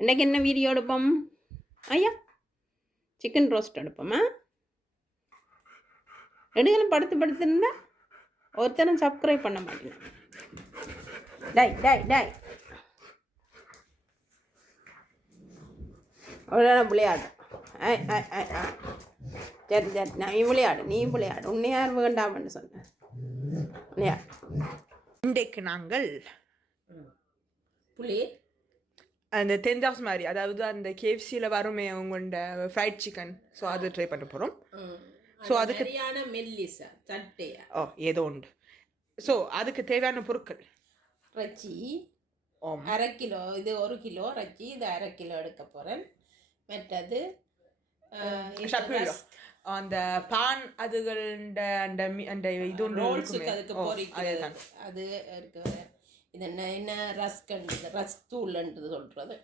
இன்றைக்கி என்ன வீடியோ எடுப்போம் ஐயா? Chicken roast எடுப்போமா? ரெண்டுகளும் படுத்துருந்தா ஒருத்தரும் சப்ஸ்கிரைப் பண்ண மாட்டேங்க. டாய் டாய் டாய் அவ்வளோ விளையாடு. சரி சரி, நான் விளையாடு, நீ விளையாடு. உன்னை யார் வேண்டாம்னு சொன்னேன். விளையாடு. இன்றைக்கு நாங்கள் புளி அந்த தென்தாஸ் மாதிரி, அதாவது அந்த கேஎஃப்சியில் வருமே உங்கள்ட ஃப்ரைட் சிக்கன், ஸோ அது ட்ரை பண்ண போகிறோம். ஸோ அதுக்கு மெல்லிசா தட்டையா ஏதோ உண்டு. ஸோ அதுக்கு தேவையான பொருட்கள்: ரச்சி 1/2 கிலோ, இது 1 கிலோ ரச்சி, இது 1/2 கிலோ எடுக்க போகிறேன். மற்றது அந்த பான் அதுகள் அந்த அந்த இது ரோல்ஸுக்கு அதுக்கு பொரிக்கிறது அது இருக்கு. இது என்ன ரஸ்கன்றது, ரஸ் தூள்ன்றது சொல்கிறது.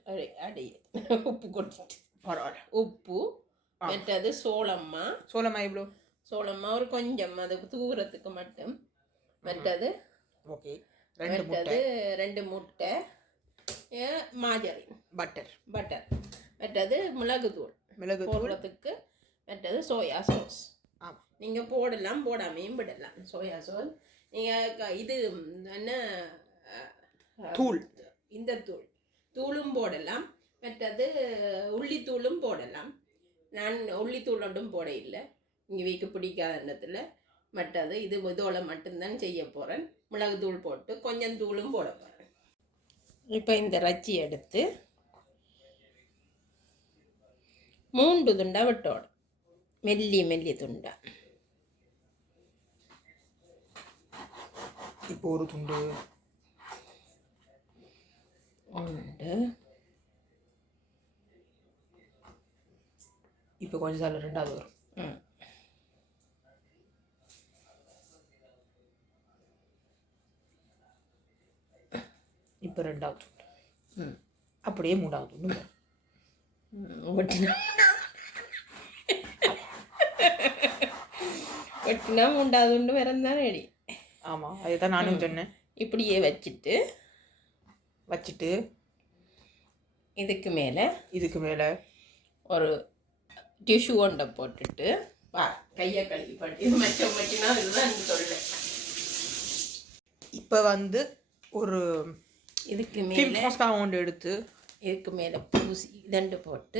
அடி உப்பு கொட்டிட்டு பரவாயில்ல, உப்பு. மற்றது சோளம்மா இவ்வளோ சோளம்மா ஒரு கொஞ்சம் அது தூரத்துக்கு மட்டும். மற்றது ஓகே, 2 முட்டை, மாஜரி பட்டர். மற்றது மிளகு தூள் போடுறதுக்கு. மற்றது சோயா சாஸ். நீங்கள் போடலாம், போடாமையும் விடலாம். சோயா சாஸ் நீங்கள் இது என்ன தூள், இந்த தூளும் போடலாம். மற்றது உள்ளித்தூளும் போடலாம். நான் உள்ளித்தூள் ஒன்றும் போட இல்லை, இங்கே வீக்கு பிடிக்காத எண்ணத்தில். மற்றது இதோட மட்டும்தான் செய்ய போகிறேன். மிளகு தூள் போட்டு கொஞ்சம் தூளும் போட போகிறேன். இப்போ இந்த ரச்சி எடுத்து 3 துண்டா விட்டோடும், மெல்லி துண்டா. இப்போ ஒரு துண்டு உண்டு. இப்போ கொஞ்சம் சால 2வது வரும். இப்போ 2வது துண்டு. அப்படியே 3வது துண்டு வெட்டினா 3வது துண்டு வரந்தான் ரெடி. ஆமாம், அதுதான் நானும் சொன்னேன். இப்படியே வச்சுட்டு இதுக்கு மேலே ஒரு டிஷ்யூ ஒன்றை போட்டுட்டு கையை கழுவி பட்டு மச்சினா இதுதான் சொல்ல. இப்போ வந்து ஒரு இதுக்கு மேலே ஒன்று எடுத்து இதுக்கு மேலே பூசி இதண்டு போட்டுட்டு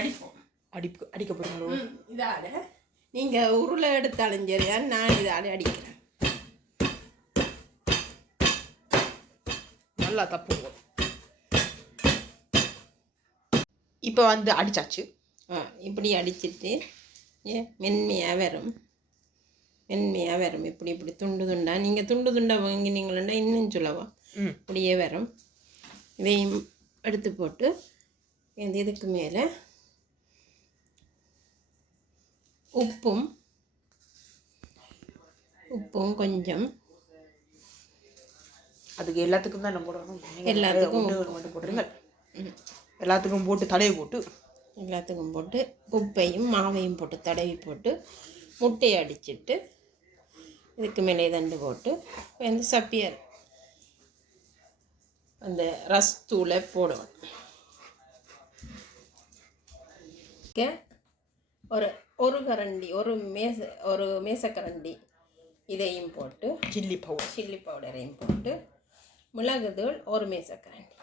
அடிப்போம். அடிக்க போகிறீங்களோ? இதால் நீங்கள் உருளை எடுத்தாலும் சரிதான், நான் இதால் அடிக்கிறேன். நல்லா தப்புவோம். இப்போ வந்து அடித்தாச்சு. இப்படி அடிச்சுட்டு மென்மையாக வரும். இப்படி துண்டு துண்டா. நீங்கள் துண்டு துண்டா வாங்கினீங்களா இன்னும் சொல்லவா, இப்படியே வரும். இதையும் எடுத்து போட்டு இதுக்கு மேலே உப்பும் கொஞ்சம், அதுக்கு எல்லாத்துக்கும் தான் போடணும். எல்லாத்துக்கும் மட்டும் போட்டுருங்க. எல்லாத்துக்கும் போட்டு தடவி போட்டு எல்லாத்துக்கும் போட்டு உப்பையும் மாவையும் போட்டு தடவி போட்டு முட்டையை அடிச்சுட்டு இதுக்கு மேலே தண்டு போட்டு வந்து சப்பியர் அந்த ரஸ் தூளை போடுவேன். ஒரு கரண்டி, ஒரு மேசக்கரண்டி இதையும் போட்டு சில்லி பவுடரையும் போட்டு மிளகுதூள் ஒரு மேசக்கரண்டி.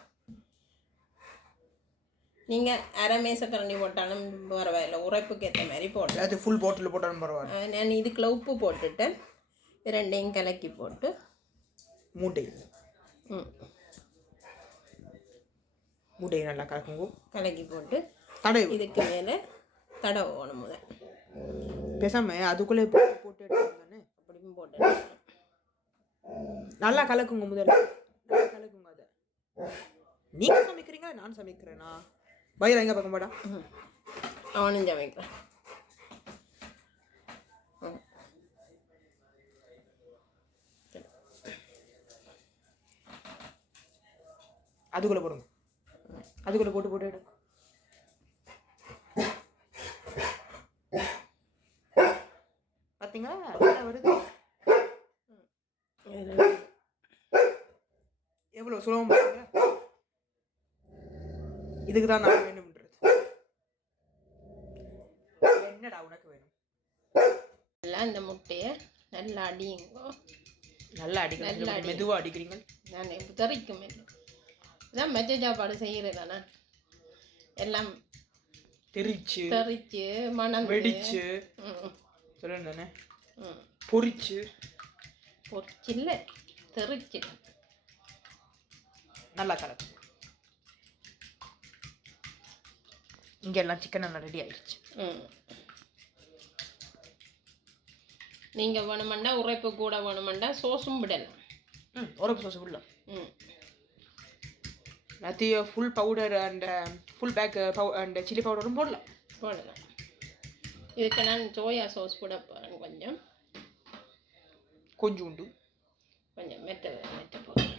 நீங்கள் அரை மேசக்கரண்டி போட்டாலும் பரவாயில்ல, உரைப்புக்கு ஏற்ற மாதிரி போட்டு. அது ஃபுல் பாட்டில் போட்டாலும் பரவாயில்ல. நான் இதுக்குள்ள உப்பு போட்டுட்டேன். 2ஐயும் கலக்கி போட்டு மூட்டையை நல்லா கலக்கி போட்டு இதுக்கு மேலே தடவணும். முதல் பேசாமல் அதுக்குள்ளே போட்டு எடுத்தானே, அப்படியும் போட்டு நல்லா கலக்குங்க. முதல்ல கலக்குங்க. அதை நீங்கள் சமைக்கிறீங்க, நான் சமைக்கிறேனா? பயிர எங்கே பார்க்க மாட்டா, அவனும் சமைக்கிறேன். அதுக்குள்ளே போடுங்க. அதுக்குள்ளே போட்டு எடு. பார்த்தீங்களா வருது. எவ்வளோ சுலபம் பாருங்க. இதுக்கு தான் நான் வேணும்ன்றது. என்னடா உனக்கு வேணும்? எல்லாம் இந்த முட்டையை நல்லா அடியுங்கோ. நல்லா அடிக்கிறீங்க, மெதுவாக அடிக்கிறீங்க. நான் தெரிக்கும் இதான் மெச்ச சாப்பாடு செய்கிறேன். எல்லாம் தெரிச்சு மணம் வெடிச்சு சொல்லுங்க தானே, பொரிச்சு இல்லை தெரிச்சு நல்லா கலக்கு. இங்கெல்லாம் சிக்கன் நல்லா ரெடி ஆயிடுச்சு. நீங்கள் வேணுமெண்டா உரைப்பு கூட வேணுமெண்டா சோஸும் விடலாம். உரைப்பு சோஸ் விடலாம். எல்லாத்தையும் full powder and full pack and chilli பவுடரும் போடலாம். இதுக்கு நான் சோயா சாஸ் கூட போகிறேன். கொஞ்சோண்டு மெட்ட போகிறேன்.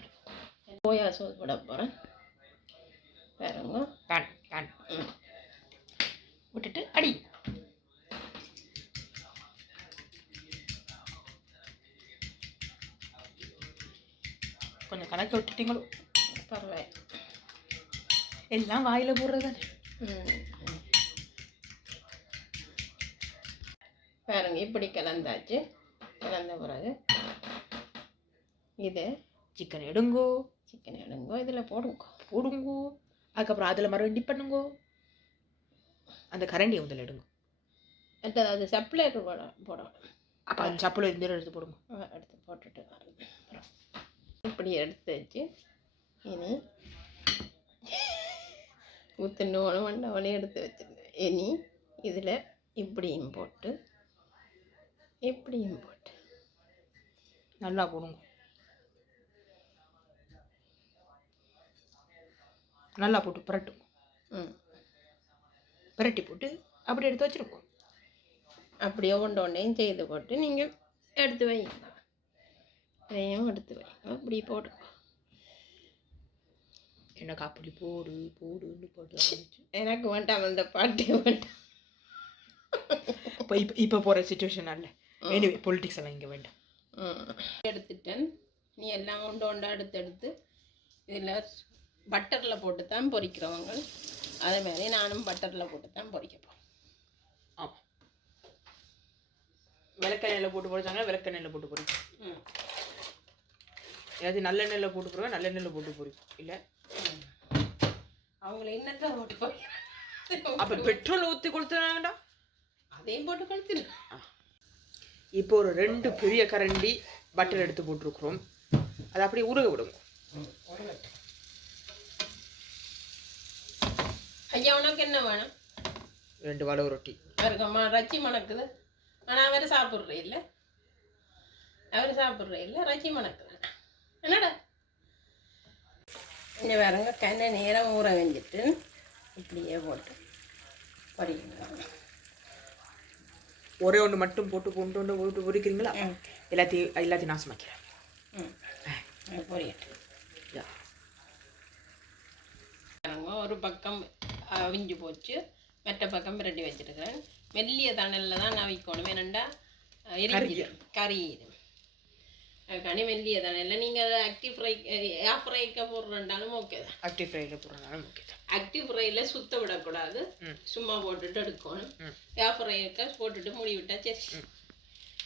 சோயா சாஸ் கூட போகிறேன் பாருங்க. விட்டுட்டு அடி. கொஞ்சம் கணக்கு விட்டுட்டீங்களோ பரவாயில்ல. எல்லாம் வாயில் போடுறது தானே. பாருங்க இப்படி கலந்தாச்சு. கலந்த பிறகு இது சிக்கன் எடுங்கோ. இதில் போடுங்கோ. அதுக்கப்புறம் அதில் மறுபடியும் டிப் பண்ணுங்கோ. அந்த கரண்டியை முதல்ல எடுங்க. அது சப்ளை போடணும். அப்போ அந்த சப்பளை இந்த எடுத்து போடுங்க. எடுத்து போட்டுட்டு இப்படி எடுத்து வச்சு இனி ஊற்றணும் மண்டவனே எடுத்து வச்சுருந்தேன். இனி இதில் இப்படியும் போட்டு நல்லா போடுங்க. நல்லா போட்டு புரட்டும். புரட்டி போட்டு அப்படி எடுத்து வச்சுருக்கோம். அப்படியே ஒன்றையும் செய்து போட்டு நீங்கள் எடுத்து வைங்க. இதையும் எடுத்து வைங்க. அப்படி போட்டு எனக்கு அப்படி போடுன்னு போட்டு எனக்கு வேண்டாம், அந்த பாட்டு வேண்டாம். இப்போ போகிற சுச்சுவேஷன் அல்ல. எனிவே பொலிட்டிக்ஸ் எல்லாம் இங்கே வேண்டாம். எடுத்துட்டேன். நீ எல்லாம் ஒன்றா எடுத்து இதில் பட்டரில் போட்டு தான் பொரிக்கிறவங்க. அதே மாதிரி நானும் பட்டரில் போட்டு தான் பொரிக்கப்போம். ஆமாம், விளக்கெண்ணெயில் போட்டு பொரிச்சாங்க. விளக்கெண்ணெயில் போட்டு பொரிக்கும். ஏதாவது நல்லெண்ணெயில் போட்டு பொரிக்கும். நல்லெண்ணெயில் போட்டு பொரிக்கும். இல்லை அவங்கள என்னத்தான் போட்டு பொரிக்கும். அப்போ பெட்ரோல் ஊற்றி கொடுத்துறாங்கடா, அதையும் போட்டு கொடுத்துரு. இப்போ ஒரு 2 பெரிய கரண்டி பட்டர் எடுத்து போட்டிருக்கிறோம். அதை அப்படியே உருக விடுங்க. ஐயா உனக்கு என்ன வேணும்? 2 வடை ரொட்டி அவருக்கம்மா ரச்சி மணக்குது. ஆனால் அவர் சாப்பிட்றே இல்லை. ரச்சி மணக்குது. என்னடா இங்கே வேறங்க கண்ணை நேரம் ஊற வெஞ்சிட்டு இப்படியே போட்டு பொரிக்கணும். ஒரே ஒன்று மட்டும் போட்டு போட்டு பொரிக்கிறீங்களா? எல்லாத்தையும் நாசமாக்கிறேன். பொரியட்டு ஒரு பக்கம் அவிஞ்சு போச்சு. மற்ற பக்கம் பிரட்டி வச்சுருக்கிறேன். மெல்லிய தணலில் தான் நான் வைக்கணும். ஏனண்டா கறியிடும். அதுக்காண்டி மெல்லிய தணலில் நீங்கள் ஆக்டிவ் ஃப்ரை ஏர் ஃப்ரைக்க போடுறேன்டாலும் ஓகே தான். ஆக்டிவ் ஃப்ரையில் போடுறதுனாலும் ஓகே தான். ஆக்டிவ் ஃப்ரையில் சுத்த விடக்கூடாது. சும்மா போட்டுட்டு எடுக்கணும். ஏர் ஃப்ரைக்க போட்டுட்டு மூடி விட்டால் சரி.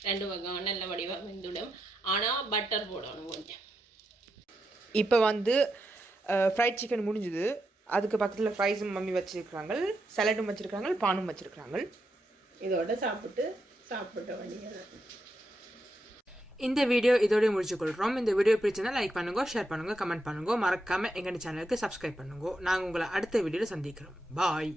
2 பக்கம் நல்ல வடிவாக வெந்துடும். ஆனால் பட்டர் போடணும் கொஞ்சம். இப்போ ஃப்ரைட் சிக்கன் முடிஞ்சுது. அதுக்கு பக்கத்தில் ஃப்ரைஸும் மம்மி வச்சுருக்காங்க, சலாடும் வச்சுருக்காங்க, பானும் வச்சுருக்காங்க. இதோட சாப்பிட்டு வேண்டியது. இந்த வீடியோ இதோட முடிச்சுக்கொள்கிறோம். இந்த வீடியோ பிடிச்சிருந்தா லைக் பண்ணுங்க, ஷேர் பண்ணுங்க, கமெண்ட் பண்ணுங்க. மறக்காமல் எங்கள் சேனலுக்கு சப்ஸ்கிரைப் பண்ணுங்க. நாங்கள் உங்களை அடுத்த வீடியோவில் சந்திக்கிறோம். பாய்.